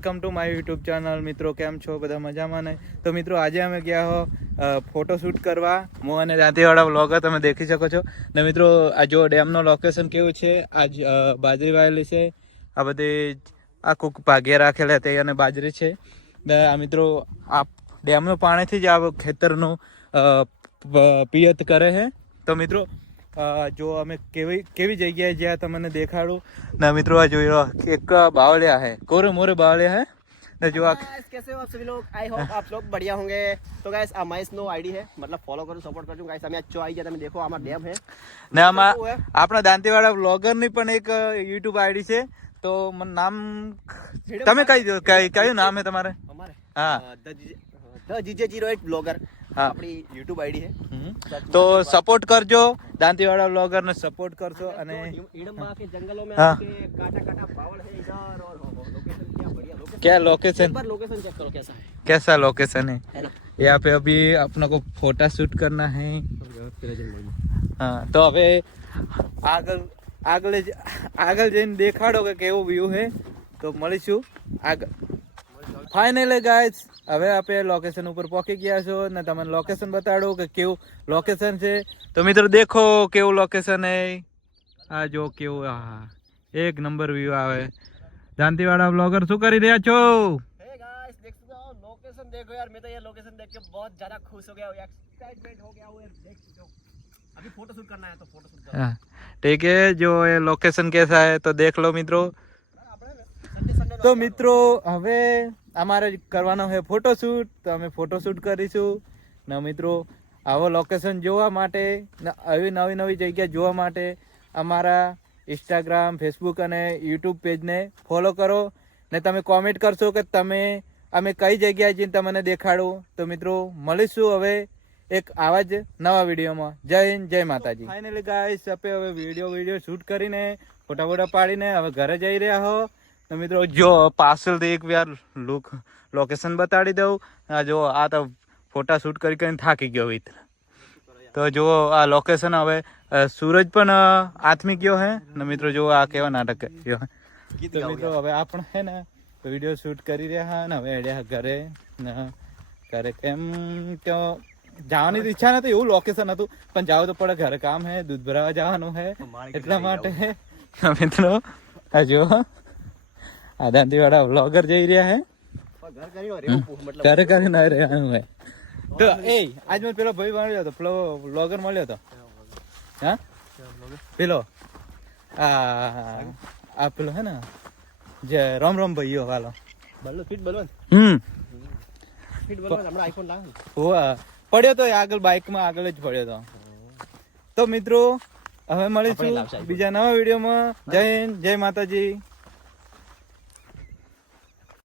Welcome to my YouTube channel. મિત્રો કેમ છો? બધા મજામાં ને? તો મિત્રો આજે અમે ગયા હો ફોટોશૂટ કરવા. હું અને દાંતીવાડા વ્લોગર તમે દેખી શકો છો ને મિત્રો. આ જો ડેમનો લોકેશન કેવું છે. આજ બાજરી વાયેલી છે. આ બધી આખું ભાગ્યા રાખેલા તે અને બાજરી છે ને આ મિત્રો આ ડેમનું પાણીથી જ આ ખેતરનું પિયત કરે છે. તો મિત્રો જો અમે કેવી જગ્યાએ જ્યાં તમને देखाड़ू ना मित्रों. आज जो एक बावलिया है, कोरे मोरे बावलिया है ना. जो कैसे हो आप सभी लोग? आई होप आप लोग बढ़िया होंगे. तो गाइस આ માઈસ નો આઈડી है, मतलब फॉलो करो, सपोर्ट करજો गाइस. અમે આજો આવી ગયા, તમે દેખો આમાં ડેમ है ને આમાં આપણા દાંતીવાડા વ્લોગર ની પણ એક યુટ્યુબ આઈડી છે. તો મને નામ તમે કયું નામ है તમારે? અમારે હા, ધ GJ08 બ્લોગર આપણી યુટ્યુબ આઈડી है. તો સપોર્ટ કરજો, દાંતીવાડા વ્લોગર ને સપોર્ટ કરશો. અને ईडम्बा के जंगलों में आपके काटा पावड़ है इधर. और लोकेशन क्या बढ़िया लोकेशन. क्या लोकेशन? एक बार लोकेशन चेक करो कैसा है. कैसा लोकेशन है? है ना. यहाँ पे अभी अपना को फोटा शूट करना है. हाँ, तो હવે આગળ જઈને દેખાડો કે કેવો વ્યૂ છે. તો મળીશું આગળ. ફાઇનલી ગાઈસ હવે આપણે લોકેશન ઉપર પહોંચી ગયા છો ને તમને લોકેશન બતાડો કે કેવું લોકેશન છે. તો મિત્રો દેખો કેવું લોકેશન है. આ જો કેવું, હા એક નંબર વ્યૂ આવે. દાંતીવાડા બ્લોગર શું કરી રહ્યા છો? हे गाइस देख सकते हो लोकेशन. देखो यार, मैं तो ये लोकेशन देख के बहुत ज्यादा खुश हो गया हूं, एक्साइटमेंट हो गया हूं. देख सकते हो अभी फोटो शूट करना है तो फोटो शूट करो. हाँ ठीक है. जो ये लोकेशन कैसा है तो देख लो મિત્રો. તો મિત્રો હવે અમારે કરવાનો છે ફોટોશૂટ. તો અમે ફોટોશૂટ કરીશું ને મિત્રો. આવો લોકેશન જોવા માટે ને આવી નવી જગ્યા જોવા માટે અમારા ઇન્સ્ટાગ્રામ, ફેસબુક અને યુટ્યુબ પેજને ફોલો કરો ને તમે કોમેન્ટ કરશો કે અમે કઈ જગ્યાએ જઈને તમને દેખાડું. તો મિત્રો મળીશું હવે એક આવા જ નવા વિડીયોમાં. જય હિન્દ, જય માતાજી. ફાઇનલી ગાઈસ આપણે હવે વિડીયો શૂટ કરીને ફોટા પાડીને હવે ઘરે જઈ રહ્યા હો. તો મિત્રો જો પાછળથી એક વાર લોકેશન બતાડી દઉં. જો આ તો ફોટા શૂટ કરીને થાકી ગયો હોય. તો જો આ લોકેશન હવે સૂરજ પણ આથમી ગયો હે ને મિત્રો. જો આ કેવા નાટક કર્યો. તો મિત્રો હવે આપણે હે ને વિડીયો શૂટ કરી રહ્યા ને હવે એડ્યા ઘરે ને ઘરે કેમ તો જવાની ઈચ્છા નથી. એવું લોકેશન હતું પણ જાવ તો પડે, ઘરે કામ હે, દૂધ ભરાવા જવાનું હે એટલા માટે. મિત્રો આ જો આ દાંતીવાડા વ્લોગર જઈ રહ્યા હે. ઘરે કરીને રહેવાનું હે. તો આજ મને પેલો ભાઈ મળ્યો હતો, પેલો વ્લોગર મળ્યો હતો. હા પેલો આ પેલો હે ને જે રામ ભાઈઓ વાલો ફિટ બલવન. ફિટ બલવન હમણાં આઈફોન લાવ્યો. પડ્યો તો આગળ બાઇકમાં આગળ જ પડ્યો તો. તો મિત્રો હવે મળીશું બીજા નવા વિડીયોમાં. જય હિન્દ, જય માતાજી.